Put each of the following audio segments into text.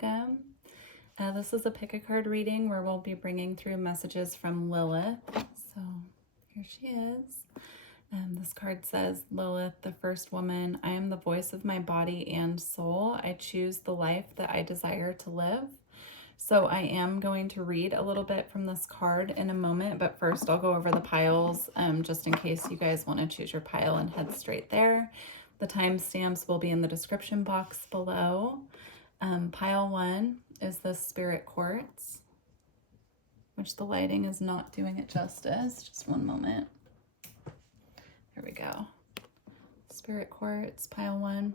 welcome. This is a pick a card reading where we'll be bringing through messages from Lilith. So here she is. This card says, Lilith, the first woman, I am the voice of my body and soul. I choose the life that I desire to live. So I am going to read a little bit from this card in a moment, but first I'll go over the piles just in case you guys want to choose your pile and head straight there. The timestamps will be in the description box below. Pile 1 is the Spirit Quartz, which the lighting is not doing it justice. Just one moment. There we go. Spirit Quartz, pile 1.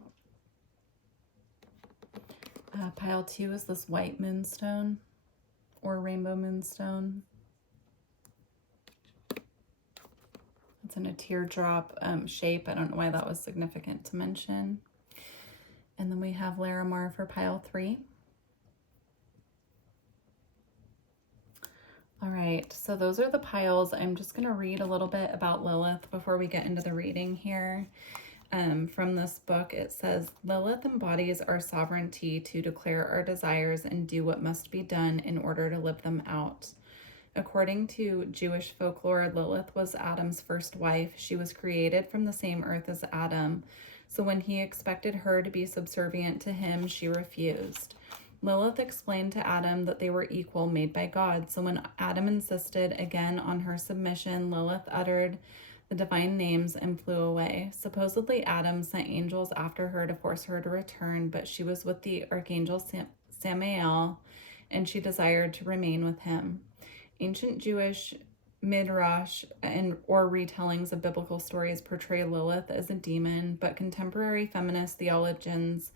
Pile 2 is this white moonstone or rainbow moonstone. It's in a teardrop shape. I don't know why that was significant to mention. And then we have Larimar for pile 3. All right, so those are the piles. I'm just going to read a little bit about Lilith before we get into the reading here. From this book, it says, Lilith embodies our sovereignty to declare our desires and do what must be done in order to live them out. According to Jewish folklore, Lilith was Adam's first wife. She was created from the same earth as Adam. So when he expected her to be subservient to him, she refused. Lilith explained to Adam that they were equal, made by God. So when Adam insisted again on her submission, Lilith uttered the divine names and flew away. Supposedly, Adam sent angels after her to force her to return, but she was with the archangel Samael, and she desired to remain with him. Ancient Jewish midrash or retellings of biblical stories portray Lilith as a demon, but contemporary feminist theologians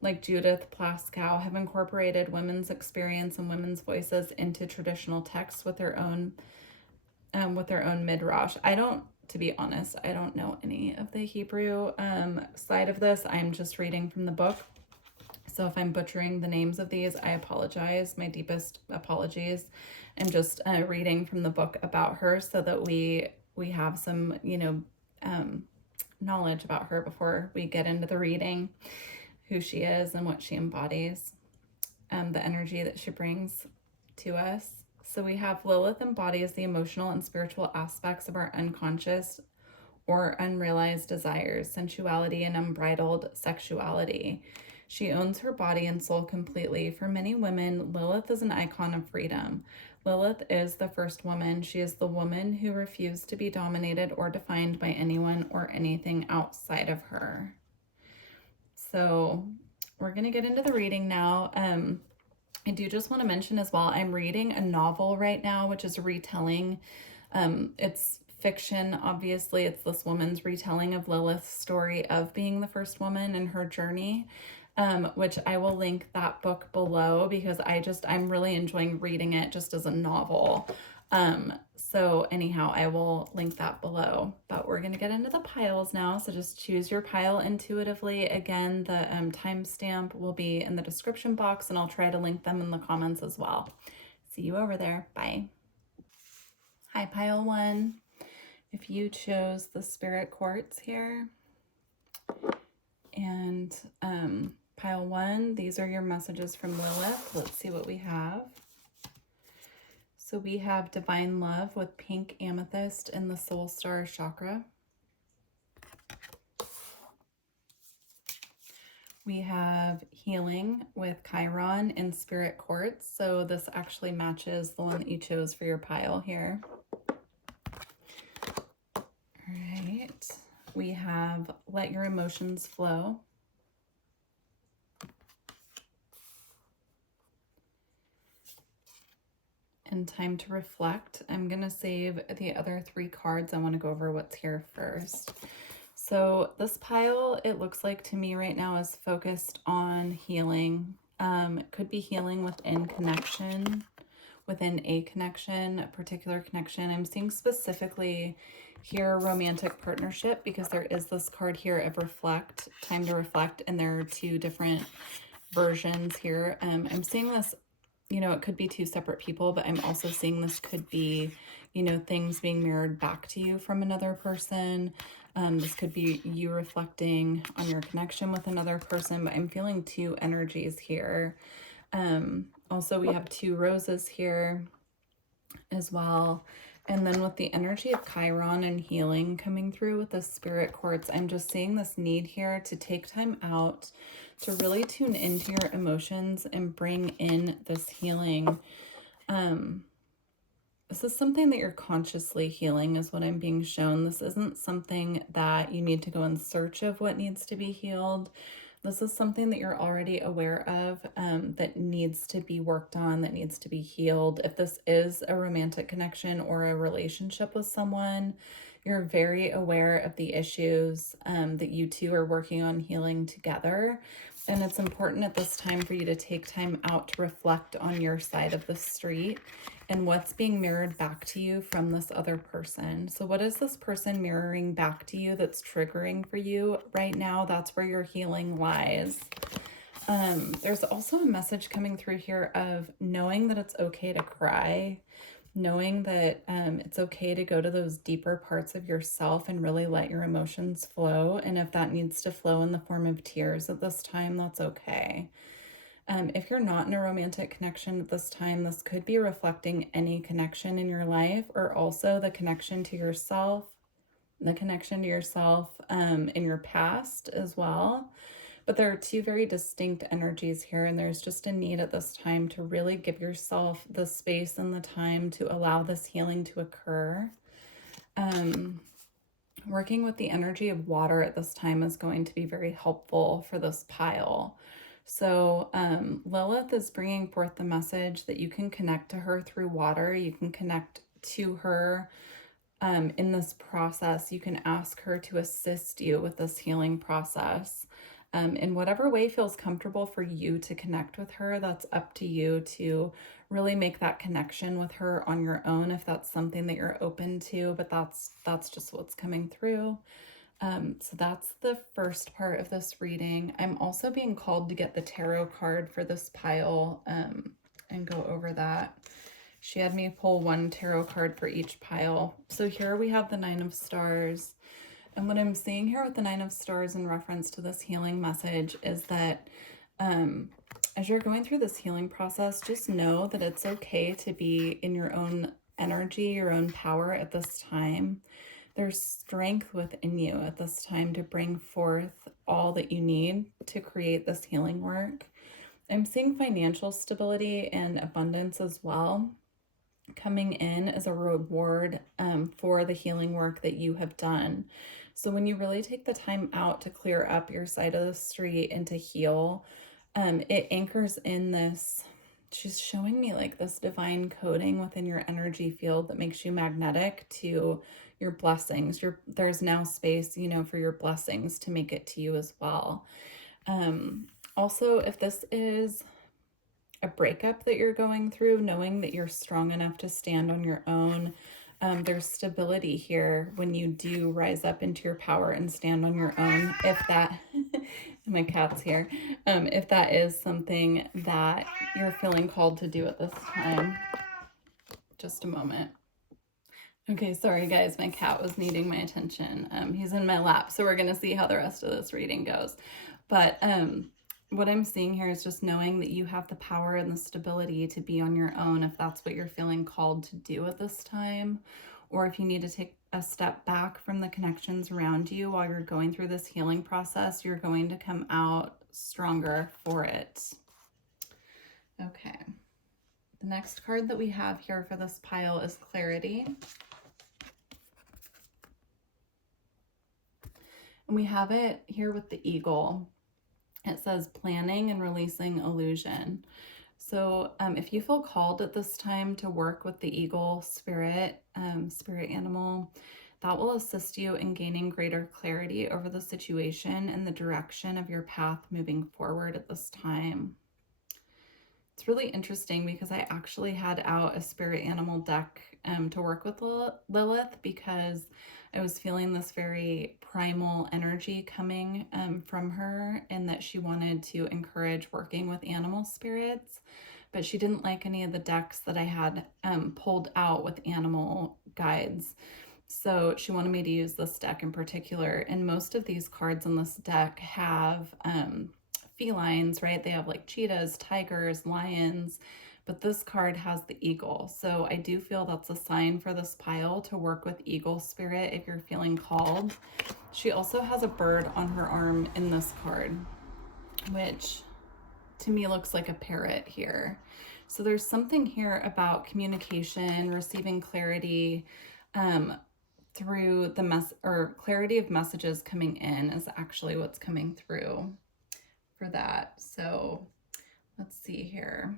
like Judith Plaskow have incorporated women's experience and women's voices into traditional texts with their own midrash. To be honest, I don't know any of the Hebrew side of this. I'm just reading from the book. So if I'm butchering the names of these, I apologize. My deepest apologies. I'm just reading from the book about her so that we have some, knowledge about her before we get into the reading, who she is and what she embodies, the energy that she brings to us. So we have Lilith embodies the emotional and spiritual aspects of our unconscious or unrealized desires, sensuality, and unbridled sexuality. She owns her body and soul completely. For many women, Lilith is an icon of freedom. Lilith is the first woman. She is the woman who refused to be dominated or defined by anyone or anything outside of her. So we're going to get into the reading now. I do just want to mention as well, I'm reading a novel right now, which is a retelling. It's fiction, obviously. It's this woman's retelling of Lilith's story of being the first woman and her journey, which I will link that book below because I'm really enjoying reading it just as a novel. So anyhow, I will link that below, but we're going to get into the piles now. So just choose your pile intuitively. Again, the timestamp will be in the description box and I'll try to link them in the comments as well. See you over there. Bye. Hi, pile 1. If you chose the Spirit Quartz here and pile 1, these are your messages from Lilith. Let's see what we have. So we have Divine Love with pink amethyst in the Soul Star chakra. We have Healing with Chiron in Spirit Quartz. So this actually matches the one that you chose for your pile here. All right. We have Let Your Emotions Flow. And Time to Reflect. I'm going to save the other 3 cards. I want to go over what's here first. So this pile, it looks like to me right now, is focused on healing. It could be healing within a connection, a particular connection. I'm seeing specifically here romantic partnership because there is this card here of reflect, time to reflect, and there are 2 different versions here. I'm seeing this, it could be 2 separate people, but I'm also seeing this could be, things being mirrored back to you from another person. This could be you reflecting on your connection with another person, but I'm feeling 2 energies here. Also, we have 2 roses here as well. And then with the energy of Chiron and healing coming through with the spirit quartz, I'm just seeing this need here to take time out to really tune into your emotions and bring in this healing. This is something that you're consciously healing is what I'm being shown. This isn't something that you need to go in search of what needs to be healed. This is something that you're already aware of, that needs to be worked on, that needs to be healed. If this is a romantic connection or a relationship with someone, you're very aware of the issues that you two are working on healing together. And it's important at this time for you to take time out to reflect on your side of the street and what's being mirrored back to you from this other person. So what is this person mirroring back to you that's triggering for you right now? That's where your healing lies. There's also a message coming through here of knowing that it's okay to cry, knowing that it's okay to go to those deeper parts of yourself and really let your emotions flow. And if that needs to flow in the form of tears at this time, that's okay. If you're not in a romantic connection at this time, this could be reflecting any connection in your life, or also the connection to yourself, in your past as well. But there are 2 very distinct energies here, and there's just a need at this time to really give yourself the space and the time to allow this healing to occur. Working with the energy of water at this time is going to be very helpful for this pile. So Lilith is bringing forth the message that you can connect to her through water. You can connect to her in this process. You can ask her to assist you with this healing process. In whatever way feels comfortable for you to connect with her, that's up to you to really make that connection with her on your own if that's something that you're open to, but that's just what's coming through. So that's the first part of this reading. I'm also being called to get the tarot card for this pile and go over that. She had me pull 1 tarot card for each pile. So here we have the 9 of Stars. And what I'm seeing here with the 9 of Stars in reference to this healing message is that as you're going through this healing process, just know that it's okay to be in your own energy, your own power at this time. There's strength within you at this time to bring forth all that you need to create this healing work. I'm seeing financial stability and abundance as well coming in as a reward for the healing work that you have done. So when you really take the time out to clear up your side of the street and to heal, it anchors in this. She's showing me like this divine coding within your energy field that makes you magnetic to your blessings. There's now space, for your blessings to make it to you as well. Also, if this is a breakup that you're going through, knowing that you're strong enough to stand on your own, there's stability here when you do rise up into your power and stand on your own. If that, my cat's here, if that is something that you're feeling called to do at this time. Just a moment. Okay, sorry guys, my cat was needing my attention. He's in my lap, so we're gonna see how the rest of this reading goes. But what I'm seeing here is just knowing that you have the power and the stability to be on your own if that's what you're feeling called to do at this time, or if you need to take a step back from the connections around you while you're going through this healing process, you're going to come out stronger for it. Okay. The next card that we have here for this pile is Clarity. And we have it here with the eagle. It says planning and releasing illusion. So if you feel called at this time to work with the eagle spirit animal, that will assist you in gaining greater clarity over the situation and the direction of your path moving forward at this time. It's really interesting because I actually had out a spirit animal deck to work with Lilith because I was feeling this very primal energy coming from her, and that she wanted to encourage working with animal spirits, but she didn't like any of the decks that I had pulled out with animal guides. So she wanted me to use this deck in particular, and most of these cards in this deck have felines, right? They have like cheetahs, tigers, lions, but this card has the eagle. So I do feel that's a sign for this pile to work with eagle spirit if you're feeling called. She also has a bird on her arm in this card, which to me looks like a parrot here. So there's something here about communication, receiving clarity, through the clarity of messages coming in is actually what's coming through for that. So let's see here.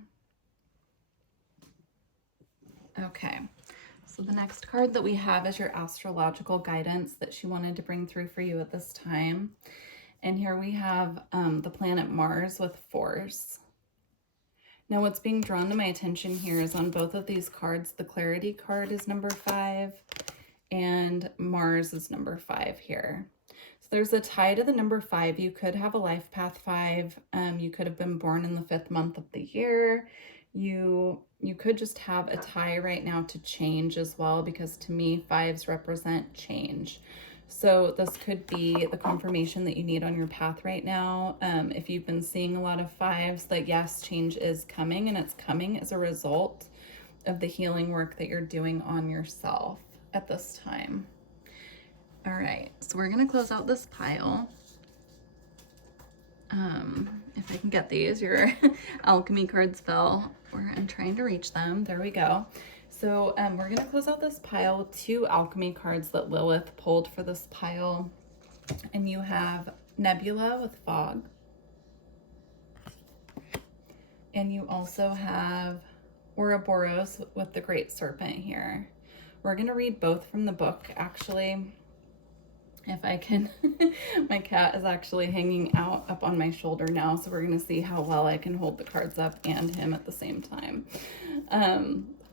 Okay, so the next card that we have is your astrological guidance that she wanted to bring through for you at this time. And here we have the planet Mars with force. Now what's being drawn to my attention here is on both of these cards, the clarity card is number 5 and Mars is number 5 here. So there's a tie to the number 5. You could have a life path 5. You could have been born in the 5th month of the year. You could just have a tie right now to change as well, because to me 5s represent change. So this could be the confirmation that you need on your path right now. If you've been seeing a lot of 5s, that yes, change is coming, and it's coming as a result of the healing work that you're doing on yourself at this time. All right, so we're gonna close out this pile. If I can get these, your alchemy cards fell, or I'm trying to reach them. There we go. So we're gonna close out this pile with 2 alchemy cards that Lilith pulled for this pile. And you have Nebula with fog. And you also have Ouroboros with the Great Serpent here. We're gonna read both from the book, actually. If I can. My cat is actually hanging out up on my shoulder now, so we're gonna see how well I can hold the cards up and him at the same time.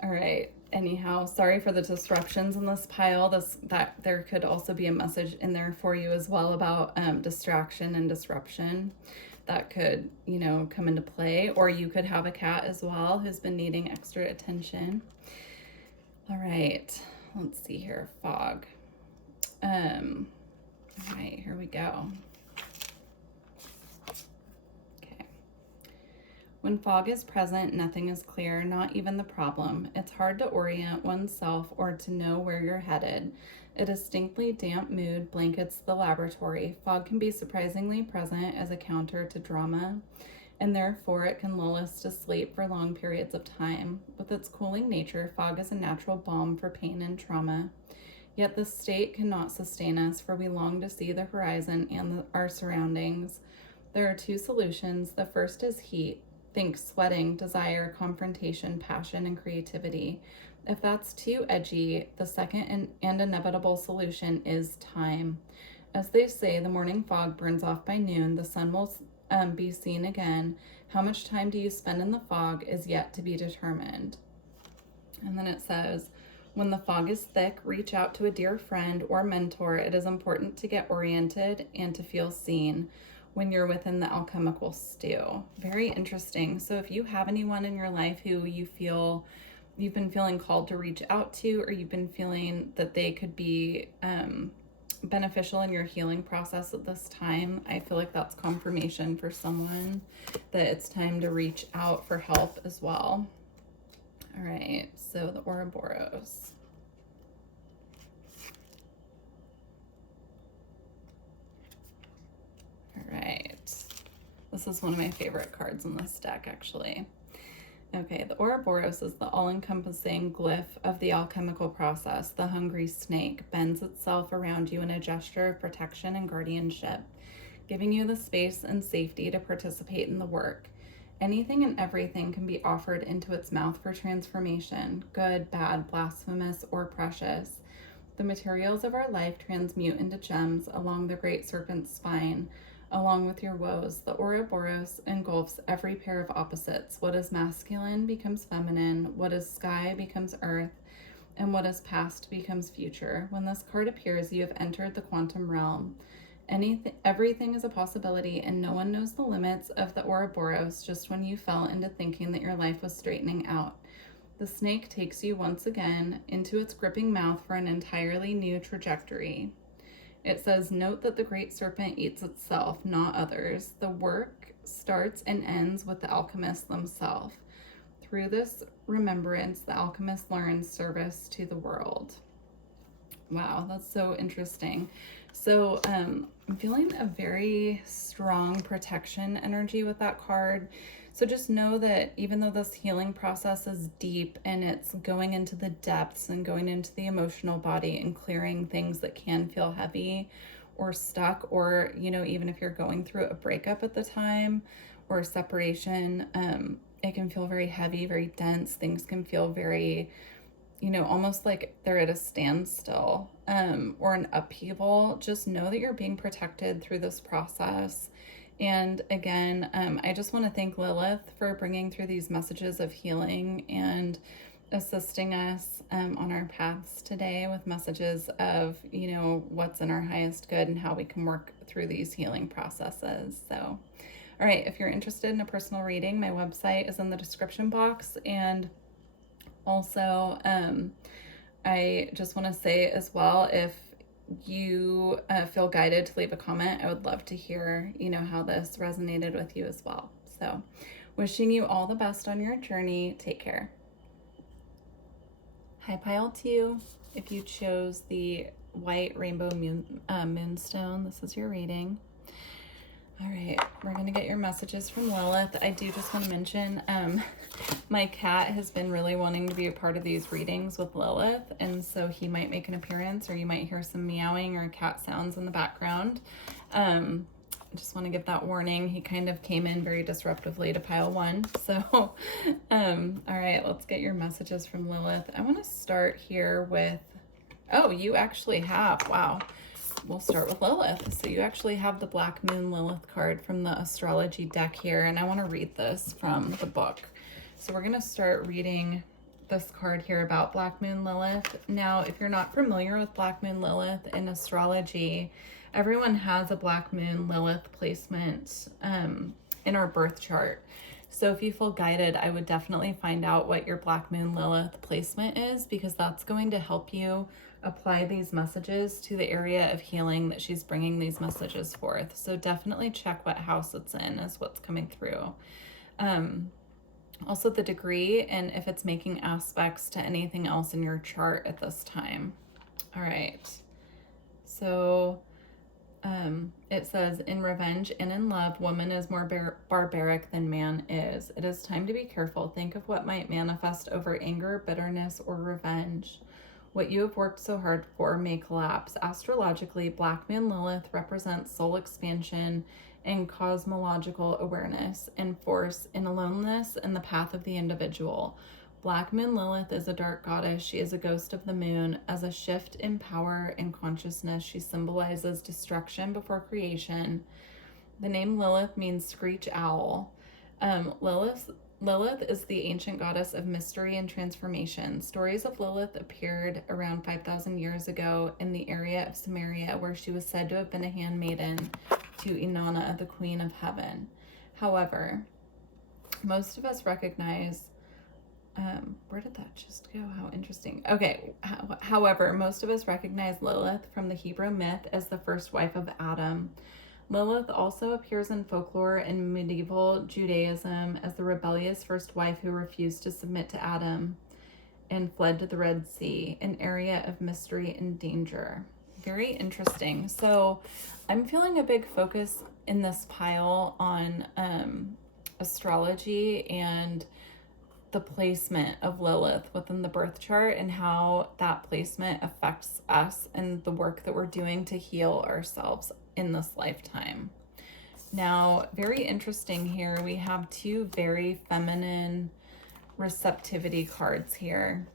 All right, anyhow, sorry for the disruptions in this pile. That there could also be a message in there for you as well about distraction and disruption that could, you know, come into play. Or you could have a cat as well who's been needing extra attention. All right, let's see here, fog. All right, here we go. Okay. When fog is present, nothing is clear, not even the problem. It's hard to orient oneself or to know where you're headed. A distinctly damp mood blankets the laboratory. Fog can be surprisingly present as a counter to drama, and therefore it can lull us to sleep for long periods of time. With its cooling nature, fog is a natural balm for pain and trauma. Yet this state cannot sustain us, for we long to see the horizon and our surroundings. There are 2 solutions. The first is heat. Think sweating, desire, confrontation, passion, and creativity. If that's too edgy, the second and inevitable solution is time. As they say, the morning fog burns off by noon. The sun will be seen again. How much time do you spend in the fog is yet to be determined. And then it says, when the fog is thick, reach out to a dear friend or mentor. It is important to get oriented and to feel seen when you're within the alchemical stew. Very interesting. So if you have anyone in your life who you feel you've been feeling called to reach out to, or you've been feeling that they could be beneficial in your healing process at this time, I feel like that's confirmation for someone that it's time to reach out for help as well. All right, so the Ouroboros. All right, this is one of my favorite cards in this deck, actually. Okay, the Ouroboros is the all-encompassing glyph of the alchemical process. The hungry snake bends itself around you in a gesture of protection and guardianship, giving you the space and safety to participate in the work. Anything and everything can be offered into its mouth for transformation, good, bad, blasphemous, or precious. The materials of our life transmute into gems along the great serpent's spine. Along with your woes, the Ouroboros engulfs every pair of opposites. What is masculine becomes feminine, what is sky becomes earth, and what is past becomes future. When this card appears, you have entered the quantum realm. Everything is a possibility, and no one knows the limits of the Ouroboros just when you fell into thinking that your life was straightening out. The snake takes you once again into its gripping mouth for an entirely new trajectory. It says, note that the great serpent eats itself, not others. The work starts and ends with the alchemists themselves. Through this remembrance, the alchemist learns service to the world. Wow, that's so interesting. So I'm feeling a very strong protection energy with that card. So just know that even though this healing process is deep and it's going into the depths and going into the emotional body and clearing things that can feel heavy or stuck, or, you know, even if you're going through a breakup at the time or separation, it can feel very heavy, very dense. Things can feel very, you know, almost like they're at a standstill, or an upheaval. Just know that you're being protected through this process. And again, I just want to thank Lilith for bringing through these messages of healing and assisting us on our paths today with messages of, you know, what's in our highest good and how we can work through these healing processes. So, all right, if you're interested in a personal reading, my website is in the description box. And also, I just want to say as well, if you feel guided to leave a comment, I would love to hear, you know, how this resonated with you as well. So wishing you all the best on your journey. Take care. High pile to you. If you chose the white rainbow moonstone, this is your reading. All right, we're going to get your messages from Lilith. I do just want to mention, my cat has been really wanting to be a part of these readings with Lilith, and so he might make an appearance, or you might hear some meowing or cat sounds in the background. I just want to give that warning. He kind of came in very disruptively to pile one. So, all right, let's get your messages from Lilith. I want to start here with, oh, you actually have, wow. We'll start with Lilith. So you actually have the Black Moon Lilith card from the astrology deck here, and I want to read this from the book. So we're going to start reading this card here about Black Moon Lilith. Now, if you're not familiar with Black Moon Lilith in astrology, everyone has a Black Moon Lilith placement in our birth chart. So if you feel guided, I would definitely find out what your Black Moon Lilith placement is, because that's going to help you apply these messages to the area of healing that she's bringing these messages forth. So definitely check what house it's in is what's coming through. Also the degree, and if it's making aspects to anything else in your chart at this time. All right. So it says, in revenge and in love, woman is more barbaric than man is. It is time to be careful. Think of what might manifest over anger, bitterness, or revenge. What you have worked so hard for may collapse. Astrologically, Black Moon Lilith represents soul expansion and cosmological awareness and force in aloneness and the path of the individual. Black Moon Lilith is a dark goddess. She is a ghost of the moon. As a shift in power and consciousness, she symbolizes destruction before creation. The name Lilith means screech owl. Lilith is the ancient goddess of mystery and transformation. Stories of Lilith appeared around 5,000 years ago in the area of Samaria, where she was said to have been a handmaiden to Inanna, the queen of heaven. However, most of us recognize where did that just go? How interesting. Okay. However, most of us recognize Lilith from the Hebrew myth as the first wife of Adam. Lilith also appears in folklore and medieval Judaism as the rebellious first wife who refused to submit to Adam and fled to the Red Sea, an area of mystery and danger. Very interesting. So I'm feeling a big focus in this pile on astrology and the placement of Lilith within the birth chart and how that placement affects us and the work that we're doing to heal ourselves in this lifetime. Now, very interesting here, we have two very feminine receptivity cards here.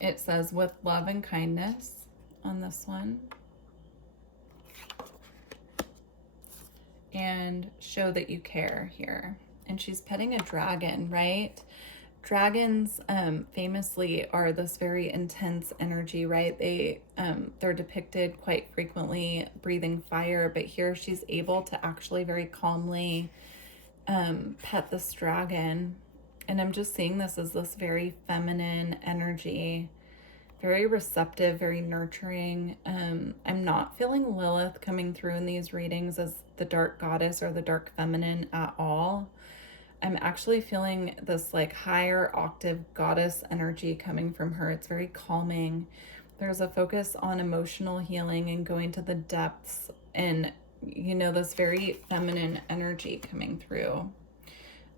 It says, with love and kindness on this one. And show that you care here. And she's petting a dragon, right? Dragons famously are this very intense energy, right? They're depicted quite frequently breathing fire, but here she's able to actually very calmly pet this dragon. And I'm just seeing this as this very feminine energy very receptive, very nurturing. I'm not feeling Lilith coming through in these readings as the dark goddess or the dark feminine at all. I'm actually feeling this like higher octave goddess energy coming from her. It's very calming. There's a focus on emotional healing and going to the depths, and you know, this very feminine energy coming through.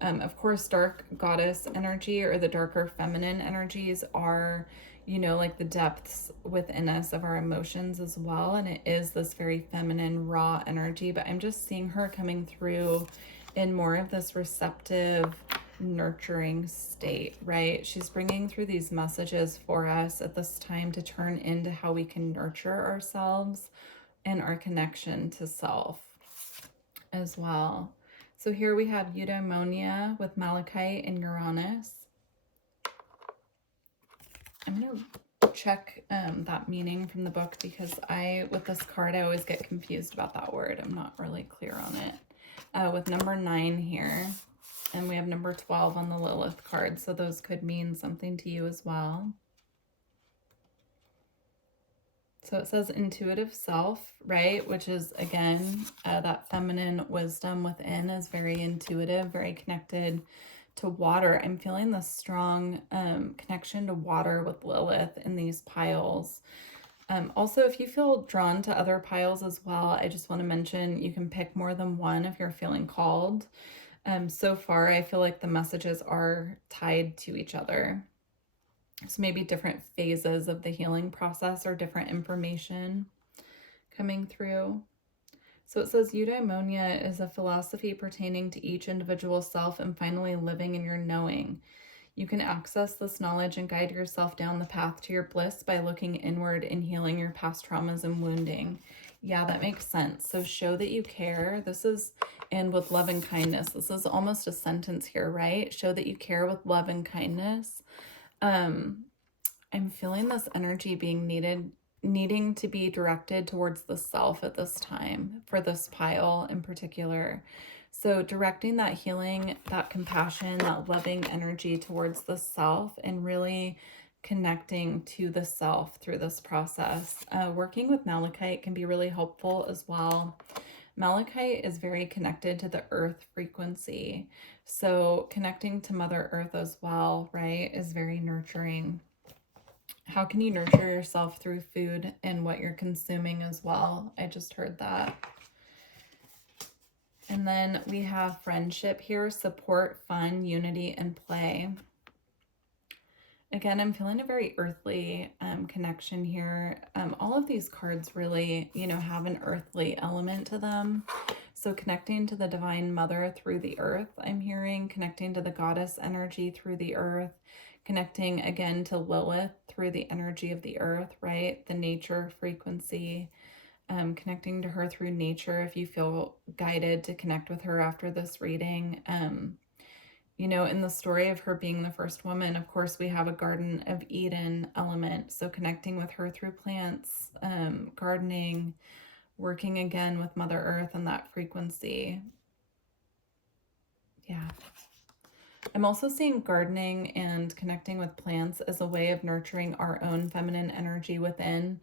Of course, dark goddess energy or the darker feminine energies are, you know, like the depths within us of our emotions as well. And it is this very feminine, raw energy. But I'm just seeing her coming through in more of this receptive, nurturing state, right? She's bringing through these messages for us at this time to turn into how we can nurture ourselves and our connection to self as well. So here we have eudaimonia with Malachite and Uranus. I'm going to check that meaning from the book, because with this card, I always get confused about that word. I'm not really clear on it. With number 9 here, and we have number 12 on the Lilith card, so those could mean something to you as well. So it says intuitive self, right? Which is, again, that feminine wisdom within is very intuitive, very connected to water. I'm feeling this strong connection to water with Lilith in these piles. Also, if you feel drawn to other piles as well, I just want to mention you can pick more than one if you're feeling called. So far, I feel like the messages are tied to each other. So maybe different phases of the healing process or different information coming through. So it says eudaimonia is a philosophy pertaining to each individual self and finally living in your knowing. You can access this knowledge and guide yourself down the path to your bliss by looking inward and healing your past traumas and wounding. Yeah, that makes sense. So show that you care. This is, and with love and kindness. This is almost a sentence here, right? Show that you care with love and kindness. I'm feeling this energy being needing to be directed towards the self at this time for this pile in particular. So directing that healing, that compassion, that loving energy towards the self, and really connecting to the self through this process. Working with Malachite can be really helpful as well. Malachite is very connected to the earth frequency. So connecting to Mother Earth as well, right, is very nurturing. How can you nurture yourself through food and what you're consuming as well? I just heard that. And then we have friendship here, support, fun, unity, and play. Again, I'm feeling a very earthly connection here. All of these cards really, you know, have an earthly element to them. So connecting to the Divine Mother through the earth, I'm hearing, connecting to the goddess energy through the earth, connecting again to Lilith through the energy of the earth, right? The nature frequency, connecting to her through nature if you feel guided to connect with her after this reading. You know, in the story of her being the first woman, of course, we have a Garden of Eden element. So connecting with her through plants, gardening, working again with Mother Earth and that frequency. Yeah. I'm also seeing gardening and connecting with plants as a way of nurturing our own feminine energy within,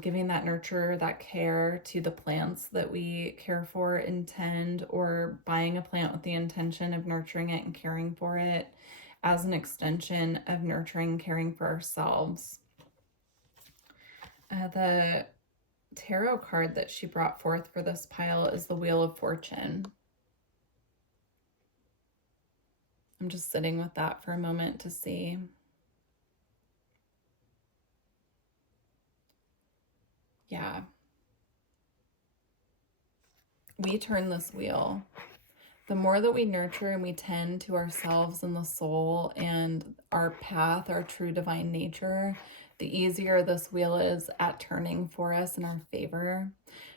giving that nurture, that care to the plants that we care for, intend, or buying a plant with the intention of nurturing it and caring for it as an extension of nurturing, caring for ourselves. The tarot card that she brought forth for this pile is the Wheel of Fortune. I'm just sitting with that for a moment to see. Yeah. We turn this wheel. The more that we nurture and we tend to ourselves and the soul and our path, our true divine nature, the easier this wheel is at turning for us in our favor.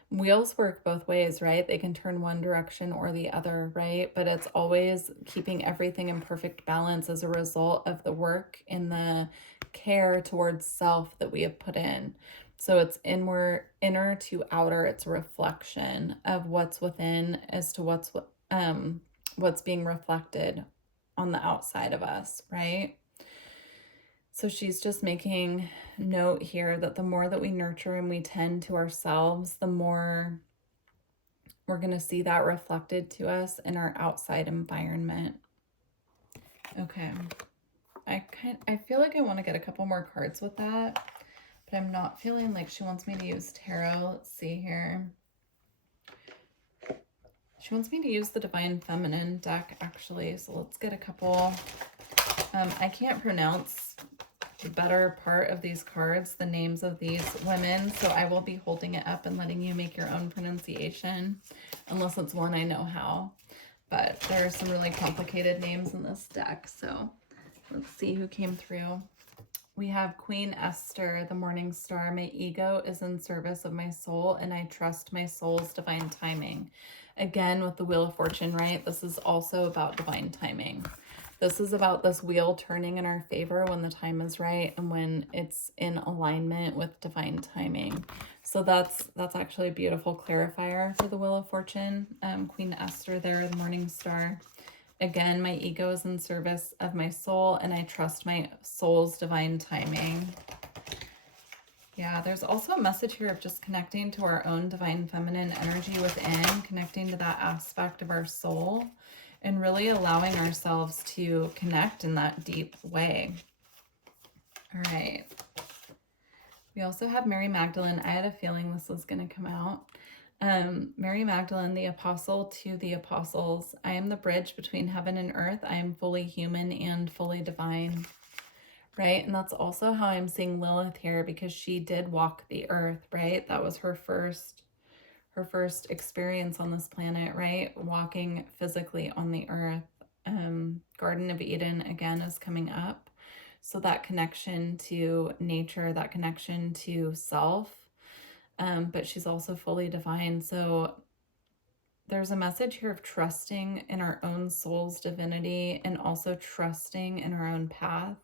Wheels work both ways, right? They can turn one direction or the other, right? But it's always keeping everything in perfect balance as a result of the work and the care towards self that we have put in. So it's inner to outer. It's a reflection of what's within as to what's being reflected on the outside of us, right? So she's just making note here that the more that we nurture and we tend to ourselves, the more we're going to see that reflected to us in our outside environment. Okay. I feel like I want to get a couple more cards with that, but I'm not feeling like she wants me to use tarot. Let's see here. She wants me to use the Divine Feminine deck, actually. So let's get a couple. I can't pronounce the better part of these cards, the names of these women, so I will be holding it up and letting you make your own pronunciation, unless it's one I know how. But there are some really complicated names in this deck, so let's see who came through. We have Queen Esther, the Morning Star. My ego is in service of my soul, and I trust my soul's divine timing. Again, with the Wheel of Fortune, right? This is also about divine timing. This is about this wheel turning in our favor when the time is right and when it's in alignment with divine timing. So that's actually a beautiful clarifier for the Wheel of Fortune. Queen Esther there, the Morning Star. Again, my ego is in service of my soul, and I trust my soul's divine timing. Yeah, there's also a message here of just connecting to our own divine feminine energy within, connecting to that aspect of our soul, and really allowing ourselves to connect in that deep way. All right. We also have Mary Magdalene. I had a feeling this was going to come out. Mary Magdalene, the apostle to the apostles. I am the bridge between heaven and earth. I am fully human and fully divine. Right? And that's also how I'm seeing Lilith here, because she did walk the earth, right? That was her first experience on this planet, right? Walking physically on the earth. Garden of Eden again is coming up. So that connection to nature, that connection to self, but she's also fully divine. So there's a message here of trusting in our own soul's divinity and also trusting in our own path,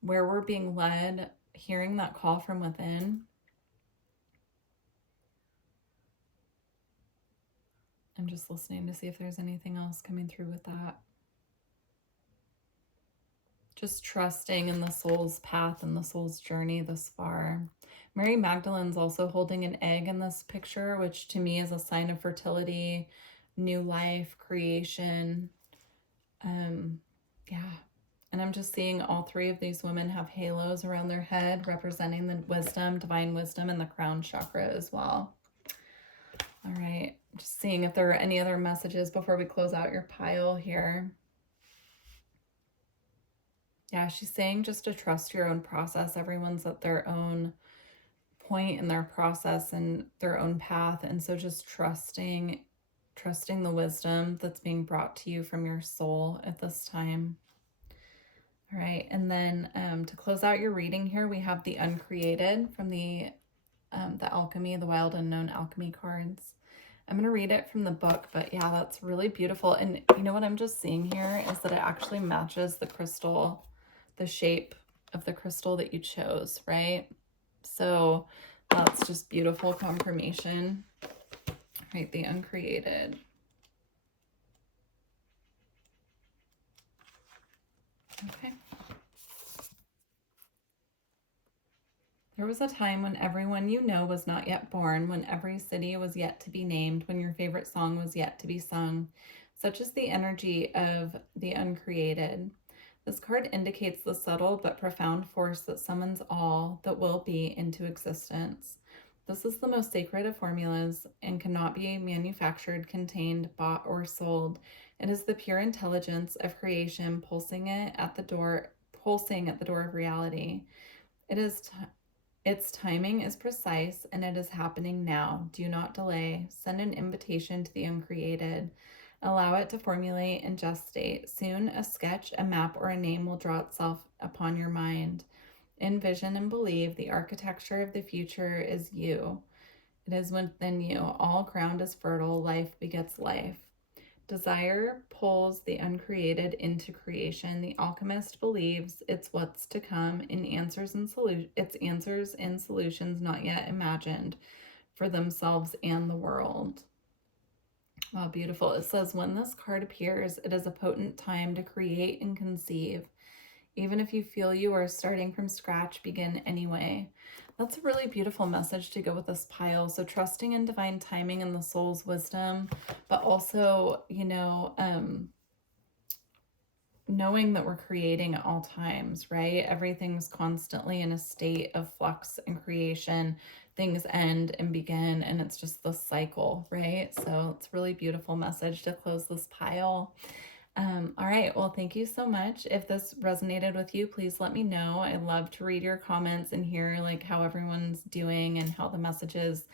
where we're being led, hearing that call from within. I'm just listening to see if there's anything else coming through with that. Just trusting in the soul's path and the soul's journey this far. Mary Magdalene's also holding an egg in this picture, which to me is a sign of fertility, new life, creation. Yeah. And I'm just seeing all three of these women have halos around their head, representing the wisdom, divine wisdom, and the crown chakra as well. All right. Just seeing if there are any other messages before we close out your pile here. Yeah, she's saying just to trust your own process. Everyone's at their own point in their process and their own path. And so just trusting the wisdom that's being brought to you from your soul at this time. All right. And then to close out your reading here, we have the Uncreated from the Alchemy, the Wild Unknown Alchemy cards. I'm going to read it from the book, but yeah, that's really beautiful. And you know what I'm just seeing here is that it actually matches the crystal, the shape of the crystal that you chose, right? So that's just beautiful confirmation, right? The Uncreated. Okay. There was a time when everyone you know was not yet born, when every city was yet to be named, when your favorite song was yet to be sung. Such is the energy of the Uncreated. This card indicates the subtle but profound force that summons all that will be into existence. This is the most sacred of formulas and cannot be manufactured, contained, bought, or sold. It is the pure intelligence of creation pulsing at the door of reality. Its timing is precise, and it is happening now. Do not delay. Send an invitation to the Uncreated. Allow it to formulate and gestate. Soon a sketch, a map, or a name will draw itself upon your mind. Envision and believe the architecture of the future is you. It is within you. All ground is fertile. Life begets life. Desire pulls the uncreated into creation. The alchemist believes it's what's to come in answers and solutions not yet imagined for themselves and the world. Wow, beautiful. It says, when this card appears, it is a potent time to create and conceive. Even if you feel you are starting from scratch, begin anyway. That's a really beautiful message to go with this pile. So trusting in divine timing and the soul's wisdom, but also, you know, knowing that we're creating at all times, right? Everything's constantly in a state of flux and creation. Things end and begin, and it's just the cycle, right? So it's a really beautiful message to close this pile. All right, well, thank you so much. If this resonated with you, please let me know. I love to read your comments and hear like how everyone's doing and how the messages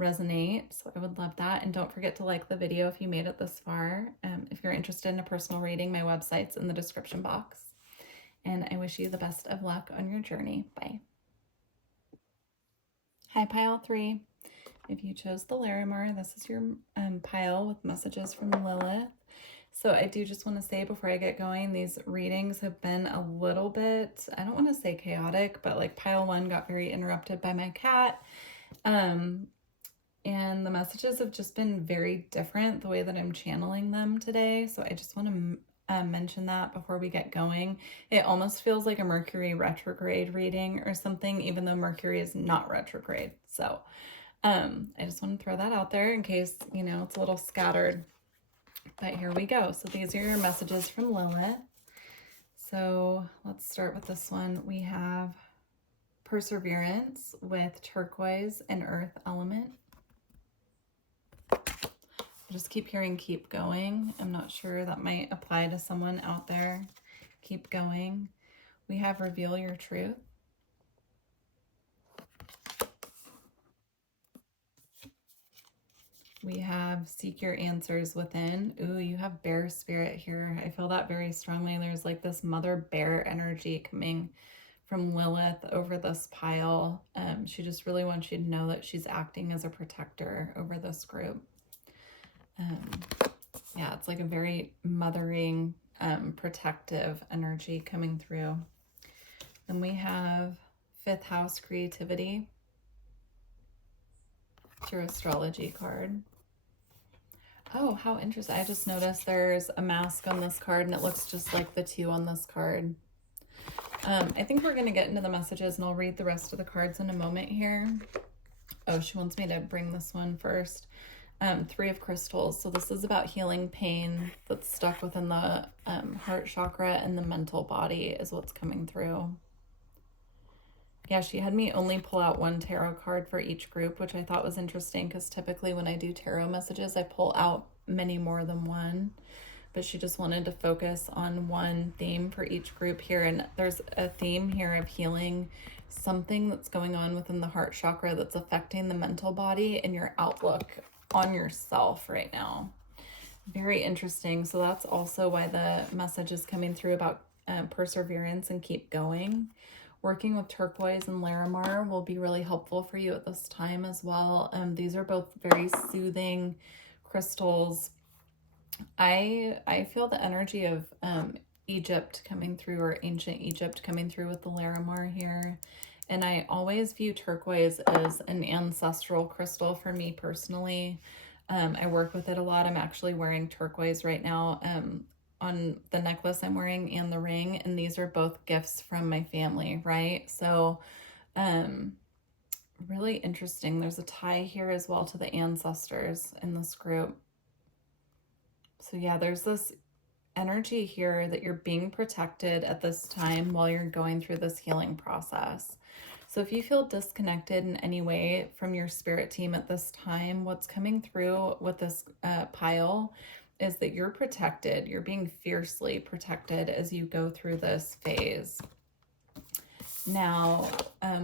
resonate. So I would love that. And don't forget to like the video if you made it this far. If you're interested in a personal reading, my website's in the description box. And I wish you the best of luck on your journey. Bye. Hi, pile 3. If you chose the Larimar, this is your pile with messages from Lilith. So I do just want to say before I get going, these readings have been a little bit, I don't want to say chaotic, but like pile 1 got very interrupted by my cat. And the messages have just been very different the way that I'm channeling them today. So I just want to mention that before we get going. It almost feels like a Mercury retrograde reading or something, even though Mercury is not retrograde. So I just want to throw that out there in case, you know, it's a little scattered. But here we go. So these are your messages from Lilith. So let's start with this one. We have perseverance with turquoise and earth element. I just keep hearing keep going. I'm not sure, that might apply to someone out there. Keep going. We have reveal your truth. We have seek your answers within. Ooh, you have bear spirit here. I feel that very strongly. There's like this mother bear energy coming from Lilith over this pile. She just really wants you to know that she's acting as a protector over this group. Yeah, it's like a very mothering, protective energy coming through. Then we have 5th house creativity. It's your astrology card. Oh, how interesting. I just noticed there's a mask on this card and it looks just like the 2 on this card. I think we're going to get into the messages and I'll read the rest of the cards in a moment here. Oh, she wants me to bring this one first. 3 of crystals. So this is about healing pain that's stuck within the heart chakra and the mental body is what's coming through. Yeah, she had me only pull out 1 tarot card for each group, which I thought was interesting because typically when I do tarot messages, I pull out many more than 1. But she just wanted to focus on 1 theme for each group here. And there's a theme here of healing something that's going on within the heart chakra that's affecting the mental body and your outlook on yourself right now. Very interesting. So that's also why the message is coming through about perseverance and keep going. Working with turquoise and Larimar will be really helpful for you at this time as well. These are both very soothing crystals. I feel the energy of Egypt coming through, or ancient Egypt coming through with the Larimar here. And I always view turquoise as an ancestral crystal for me personally. I work with it a lot. I'm actually wearing turquoise right now on the necklace I'm wearing and the ring, and these are both gifts from my family, right? So really interesting. There's a tie here as well to the ancestors in this group. So yeah, there's this energy here that you're being protected at this time while you're going through this healing process. So if you feel disconnected in any way from your spirit team at this time, what's coming through with this pile is that you're protected. You're being fiercely protected as you go through this phase. Now,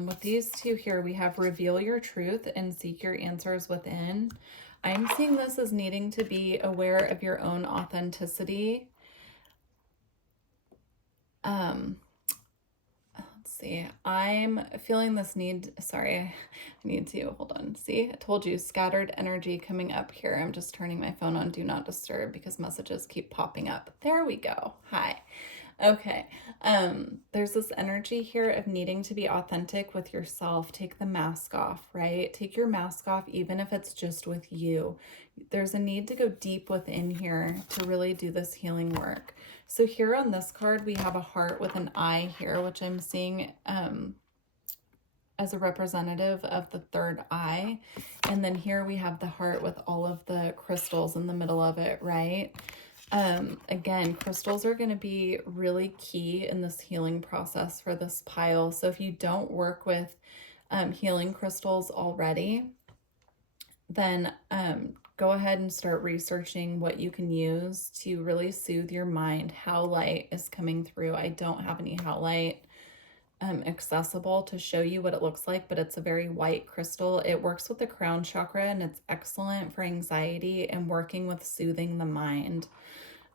with these 2 here, we have reveal your truth and seek your answers within. I'm seeing this as needing to be aware of your own authenticity. Let's see. I'm feeling this need. Sorry, I need to hold on. See, I told you, scattered energy coming up here. I'm just turning my phone on do not disturb because messages keep popping up. There we go. Hi. Okay. There's this energy here of needing to be authentic with yourself. Take the mask off, right? Take your mask off, even if it's just with you. There's a need to go deep within here to really do this healing work. So here on this card, we have a heart with an eye here, which I'm seeing as a representative of the third eye. And then here we have the heart with all of the crystals in the middle of it, right? Again, crystals are going to be really key in this healing process for this pile. So if you don't work with healing crystals already, then go ahead and start researching what you can use to really soothe your mind. Howlite is coming through. I don't have any howlite accessible to show you what it looks like, but it's a very white crystal. It works with the crown chakra and it's excellent for anxiety and working with soothing the mind.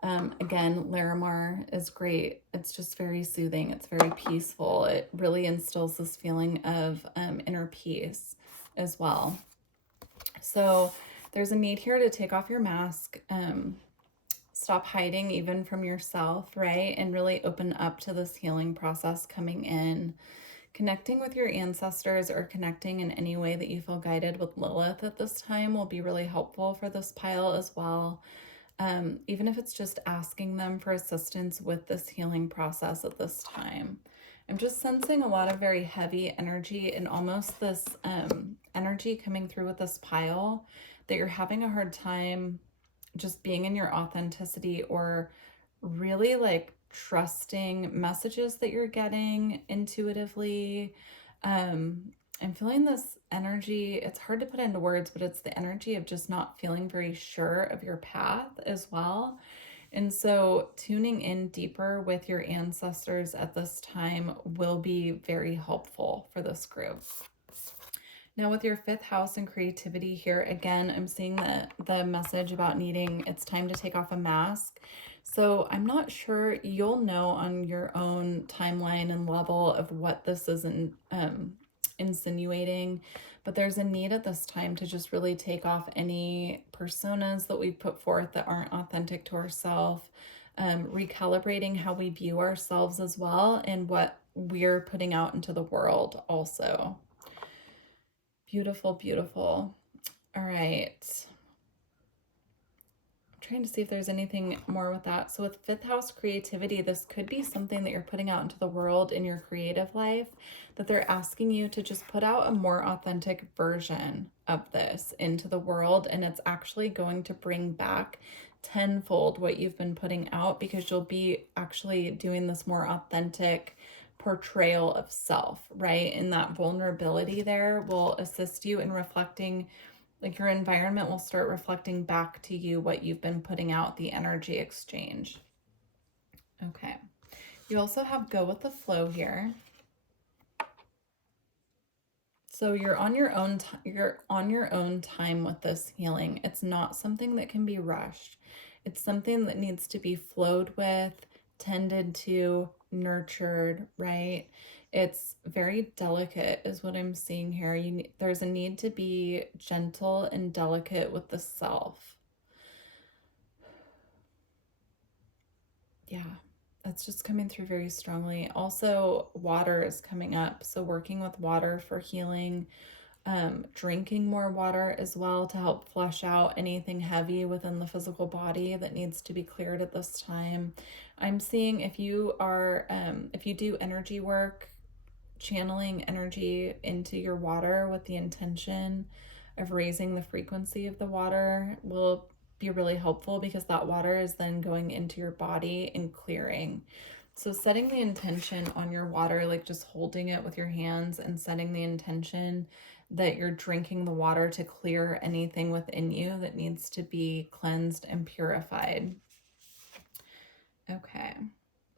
Again, Larimar is great. It's just very soothing. It's very peaceful. It really instills this feeling of inner peace as well. So there's a need here to take off your mask, stop hiding even from yourself, right? And really open up to this healing process coming in. Connecting with your ancestors or connecting in any way that you feel guided with Lilith at this time will be really helpful for this pile as well. Even if it's just asking them for assistance with this healing process at this time. I'm just sensing a lot of very heavy energy and almost this energy coming through with this pile that you're having a hard time just being in your authenticity or really like trusting messages that you're getting intuitively. I'm feeling this energy. It's hard to put into words, but it's the energy of just not feeling very sure of your path as well. And so tuning in deeper with your ancestors at this time will be very helpful for this group. Now with your fifth house and creativity here, again, I'm seeing the message about needing, it's time to take off a mask. So I'm not sure, you'll know on your own timeline and level of what this is insinuating, but there's a need at this time to just really take off any personas that we've put forth that aren't authentic to ourselves, recalibrating how we view ourselves as well and what we're putting out into the world also. Beautiful, beautiful. All right. I'm trying to see if there's anything more with that. So with fifth house creativity, this could be something that you're putting out into the world in your creative life, that they're asking you to just put out a more authentic version of this into the world. And it's actually going to bring back tenfold what you've been putting out because you'll be actually doing this more authentic portrayal of self, right? And that vulnerability there will assist you in reflecting, like your environment will start reflecting back to you what you've been putting out, the energy exchange. Okay. You also have go with the flow here. So you're on your own time with this healing. It's not something that can be rushed. It's something that needs to be flowed with, tended to, nurtured, right? It's very delicate is what I'm seeing here. There's a need to be gentle and delicate with the self. Yeah, that's just coming through very strongly. Also, water is coming up. So working with water for healing, drinking more water as well to help flush out anything heavy within the physical body that needs to be cleared at this time. I'm seeing if you do energy work, channeling energy into your water with the intention of raising the frequency of the water will be really helpful because that water is then going into your body and clearing. So setting the intention on your water, like just holding it with your hands and setting the intention that you're drinking the water to clear anything within you that needs to be cleansed and purified. Okay.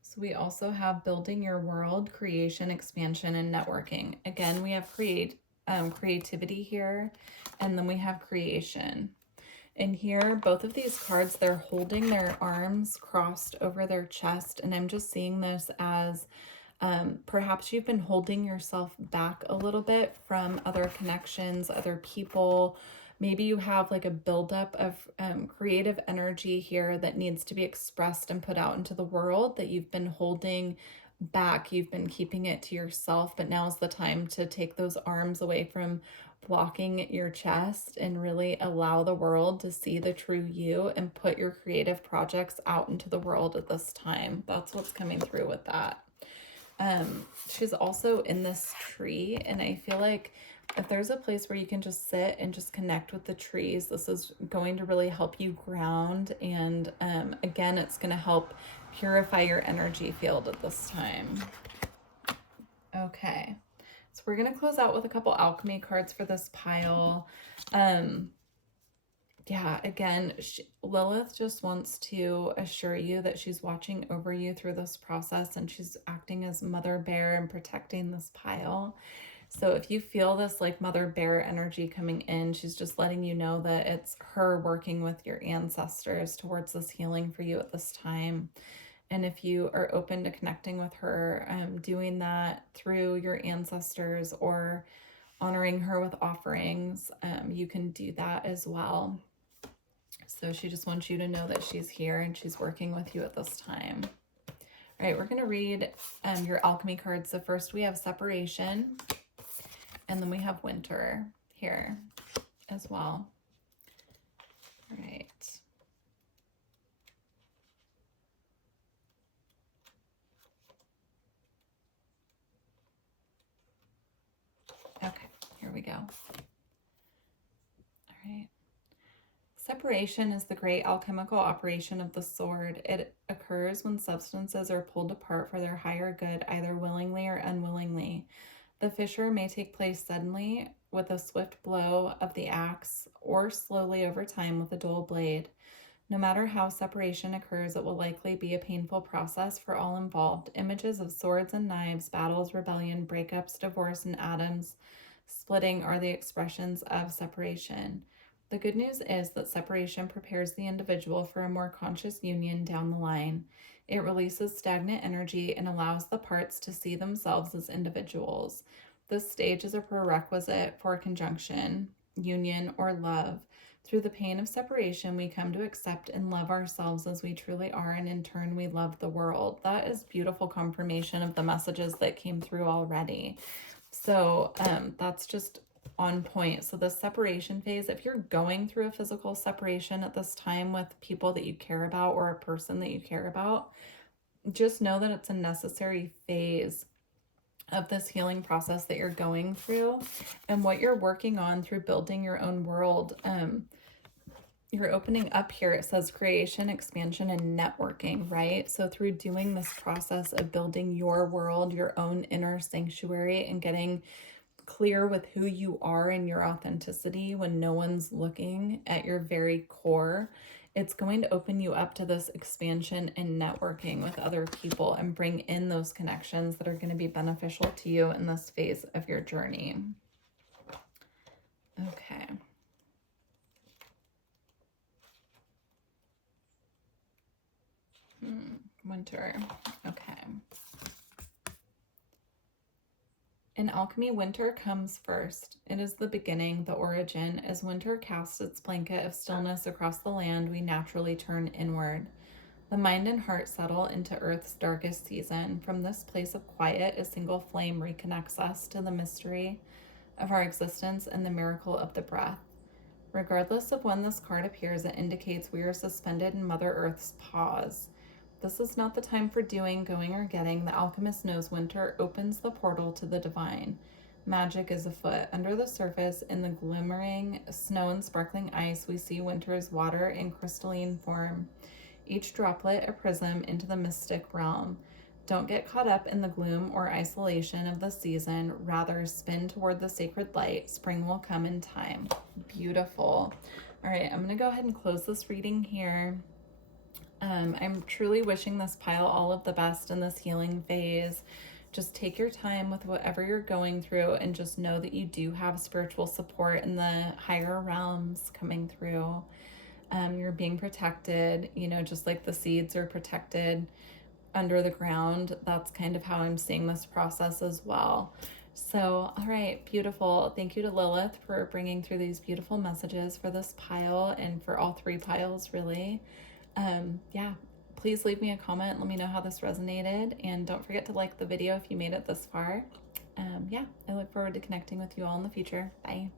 So we also have building your world, creation, expansion, and networking. Again, we have creativity here, and then we have creation. And here, both of these cards, they're holding their arms crossed over their chest. And I'm just seeing this as perhaps you've been holding yourself back a little bit from other connections, other people, Maybe you have like a buildup of creative energy here that needs to be expressed and put out into the world that you've been holding back. You've been keeping it to yourself, but now's the time to take those arms away from blocking your chest and really allow the world to see the true you and put your creative projects out into the world at this time. That's what's coming through with that. She's also in this tree, and I feel like if there's a place where you can just sit and just connect with the trees, this is going to really help you ground. And again, it's going to help purify your energy field at this time. Okay, so we're going to close out with a couple alchemy cards for this pile. Yeah, again, Lilith just wants to assure you that she's watching over you through this process, and she's acting as mother bear and protecting this pile. So if you feel this like mother bear energy coming in, she's just letting you know that it's her working with your ancestors towards this healing for you at this time. And if you are open to connecting with her, doing that through your ancestors or honoring her with offerings, you can do that as well. So she just wants you to know that she's here and she's working with you at this time. All right, we're going to read your alchemy cards. So first we have separation, and then we have winter here as well. All right. Okay, here we go. All right. Separation is the great alchemical operation of the sword. It occurs when substances are pulled apart for their higher good, either willingly or unwillingly. The fissure may take place suddenly with a swift blow of the axe, or slowly over time with a dull blade. No matter how separation occurs, it will likely be a painful process for all involved. Images of swords and knives, battles, rebellion, breakups, divorce, and atoms splitting are the expressions of separation. The good news is that separation prepares the individual for a more conscious union down the line. It releases stagnant energy and allows the parts to see themselves as individuals. This stage is a prerequisite for conjunction, union, or love. Through the pain of separation, we come to accept and love ourselves as we truly are, and in turn, we love the world. That is beautiful confirmation of the messages that came through already. So that's just on point. So the separation phase, if you're going through a physical separation at this time with people that you care about or a person that you care about, just know that it's a necessary phase of this healing process that you're going through and what you're working on through building your own world. You're opening up here, it says creation, expansion, and networking, right? So through doing this process of building your world, your own inner sanctuary, and getting clear with who you are and your authenticity when no one's looking at your very core, it's going to open you up to this expansion and networking with other people and bring in those connections that are going to be beneficial to you in this phase of your journey. Okay. Winter. Okay. In alchemy, winter comes first. It is the beginning, the origin. As winter casts its blanket of stillness across the land, we naturally turn inward. The mind and heart settle into Earth's darkest season. From this place of quiet, a single flame reconnects us to the mystery of our existence and the miracle of the breath. Regardless of when this card appears, it indicates we are suspended in Mother Earth's pause. This is not the time for doing, going, or getting. The alchemist knows winter opens the portal to the divine. Magic is afoot. Under the surface, in the glimmering snow and sparkling ice, we see winter's water in crystalline form, each droplet a prism into the mystic realm. Don't get caught up in the gloom or isolation of the season. Rather, spin toward the sacred light. Spring will come in time. Beautiful. All right, I'm going to go ahead and close this reading here. I'm truly wishing this pile all of the best in this healing phase. Just take your time with whatever you're going through and just know that you do have spiritual support in the higher realms coming through. You're being protected, you know, just like the seeds are protected under the ground. That's kind of how I'm seeing this process as well. So, all right, beautiful. Thank you to Lilith for bringing through these beautiful messages for this pile and for all 3 piles, really. Yeah, please leave me a comment. Let me know how this resonated. And don't forget to like the video if you made it this far. Yeah, I look forward to connecting with you all in the future. Bye.